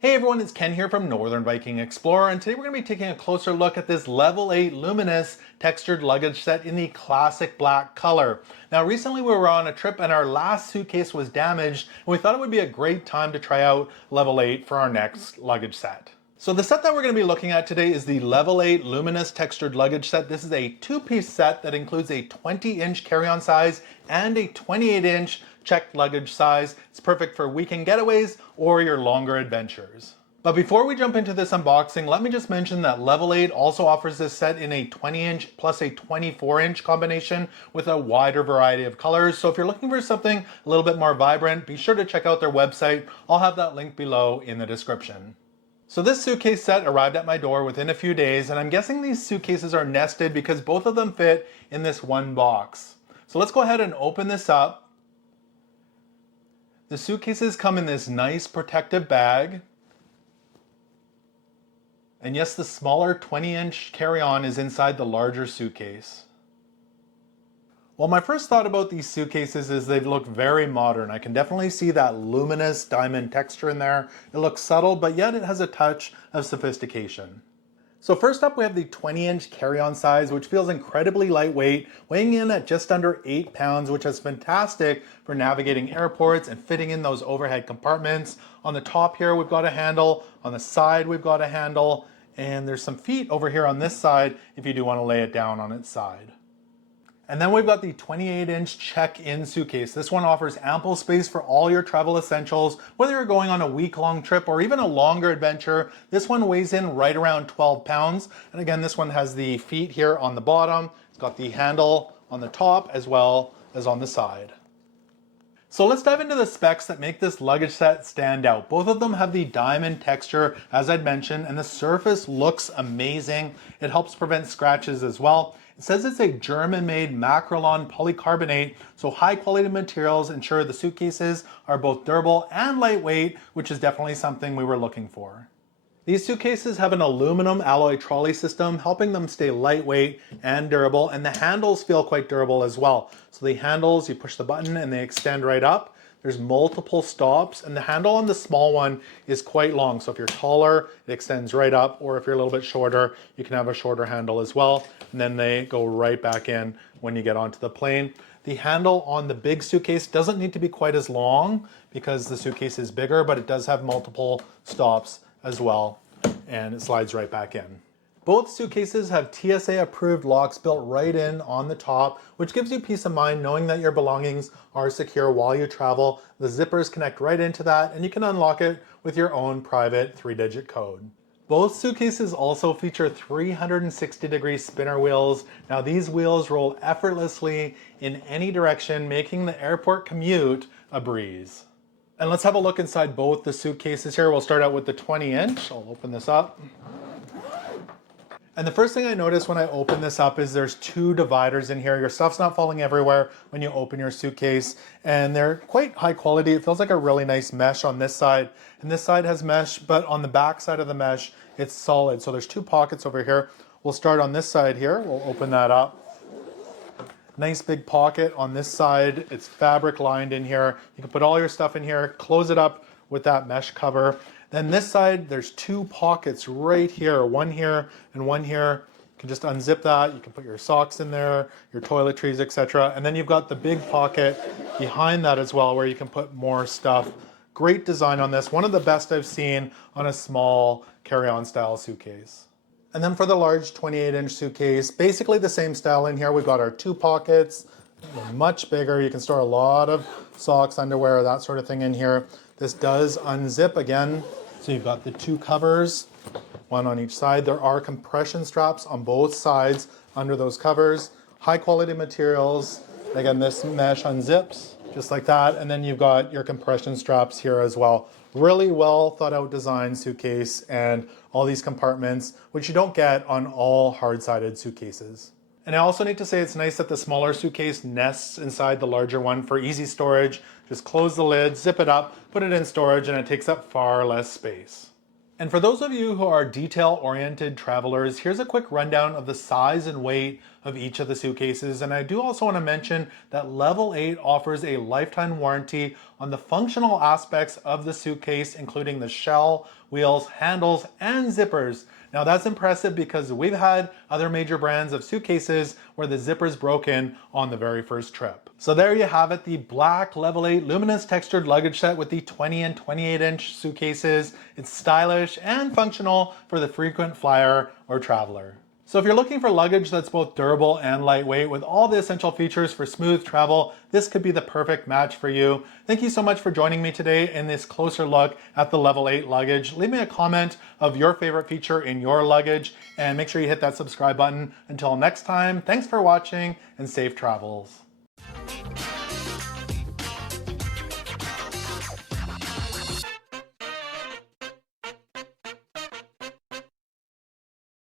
Hey everyone, it's Ken here from Northern Viking Explorer, and today we're going to be taking a closer look at this Level 8 Luminous Textured Luggage set in the classic black color. Now recently we were on a trip and our last suitcase was damaged, and we thought it would be a great time to try out Level 8 for our next luggage set. So the set that we're going to be looking at today is the Level 8 Luminous Textured Luggage set. This is a two-piece set that includes a 20-inch carry-on size and a 28-inch checked luggage size. It's perfect for weekend getaways or your longer adventures. But before we jump into this unboxing, let me just mention that Level 8 also offers this set in a 20-inch plus a 24-inch combination with a wider variety of colors. So if you're looking for something a little bit more vibrant, be sure to check out their website. I'll have that link below in the description. So this suitcase set arrived at my door within a few days, and I'm guessing these suitcases are nested because both of them fit in this one box. So let's go ahead and open this up. The suitcases come in this nice protective bag. And yes, the smaller 20-inch carry-on is inside the larger suitcase. Well, my first thought about these suitcases is they look very modern. I can definitely see that luminous diamond texture in there. It looks subtle, but yet it has a touch of sophistication. So first up, we have the 20-inch carry-on size, which feels incredibly lightweight, weighing in at just under 8 pounds, which is fantastic for navigating airports and fitting in those overhead compartments. On the top here, we've got a handle. On the side, we've got a handle. And there's some feet over here on this side if you do want to lay it down on its side. And then we've got the 28-inch check-in suitcase. This one offers ample space for all your travel essentials, whether you're going on a week-long trip or even a longer adventure. This one weighs in right around 12 pounds. And again, this one has the feet here on the bottom. It's got the handle on the top as well as on the side. So let's dive into the specs that make this luggage set stand out. Both of them have the diamond texture, as I'd mentioned, and the surface looks amazing. It helps prevent scratches as well. It says it's a German-made Macrolon polycarbonate, so high-quality materials ensure the suitcases are both durable and lightweight, which is definitely something we were looking for. These suitcases have an aluminum alloy trolley system, helping them stay lightweight and durable, and the handles feel quite durable as well. So the handles, you push the button and they extend right up. There's multiple stops, and the handle on the small one is quite long. So if you're taller, it extends right up, or if you're a little bit shorter, you can have a shorter handle as well. And then they go right back in when you get onto the plane. The handle on the big suitcase doesn't need to be quite as long because the suitcase is bigger, but it does have multiple stops as well, and it slides right back in. Both suitcases have TSA-approved locks built right in on the top, which gives you peace of mind knowing that your belongings are secure while you travel. The zippers connect right into that, and you can unlock it with your own private 3-digit code. Both suitcases also feature 360-degree spinner wheels. Now these wheels roll effortlessly in any direction, making the airport commute a breeze. And let's have a look inside both the suitcases here. We'll start out with the 20-inch. I'll open this up. And the first thing I noticed when I open this up is there's 2 dividers in here. Your stuff's not falling everywhere when you open your suitcase, and they're quite high quality. It feels like a really nice mesh on this side, and this side has mesh, but on the back side of the mesh, it's solid. So there's 2 pockets over here. We'll start on this side here. We'll open that up. Nice big pocket on this side. It's fabric lined in here. You can put all your stuff in here, close it up with that mesh cover. Then this side, there's 2 pockets right here, one here and one here. You can just unzip that. You can put your socks in there, your toiletries, etc. And then you've got the big pocket behind that as well, where you can put more stuff. Great design on this. One of the best I've seen on a small carry-on style suitcase. And then for the large 28-inch suitcase, basically the same style in here. We've got our 2 pockets, much bigger. You can store a lot of socks, underwear, that sort of thing in here. This does unzip again. So you've got the 2 covers, one on each side. There are compression straps on both sides under those covers. High quality materials. Again, this mesh unzips just like that. And then you've got your compression straps here as well. Really well thought out design suitcase, and all these compartments, which you don't get on all hard-sided suitcases. And I also need to say it's nice that the smaller suitcase nests inside the larger one for easy storage. Just close the lid, zip it up, put it in storage, and it takes up far less space. And for those of you who are detail-oriented travelers, here's a quick rundown of the size and weight of each of the suitcases. And I do also want to mention that Level 8 offers a lifetime warranty on the functional aspects of the suitcase, including the shell, wheels, handles, and zippers. Now that's impressive because we've had other major brands of suitcases where the zipper's broken on the very first trip. So there you have it, the black Level 8 Luminous Textured luggage set with the 20 and 28-inch suitcases. It's stylish and functional for the frequent flyer or traveler. So if you're looking for luggage that's both durable and lightweight with all the essential features for smooth travel, this could be the perfect match for you. Thank you so much for joining me today in this closer look at the Level 8 luggage. Leave me a comment of your favorite feature in your luggage and make sure you hit that subscribe button. Until next time, thanks for watching and safe travels.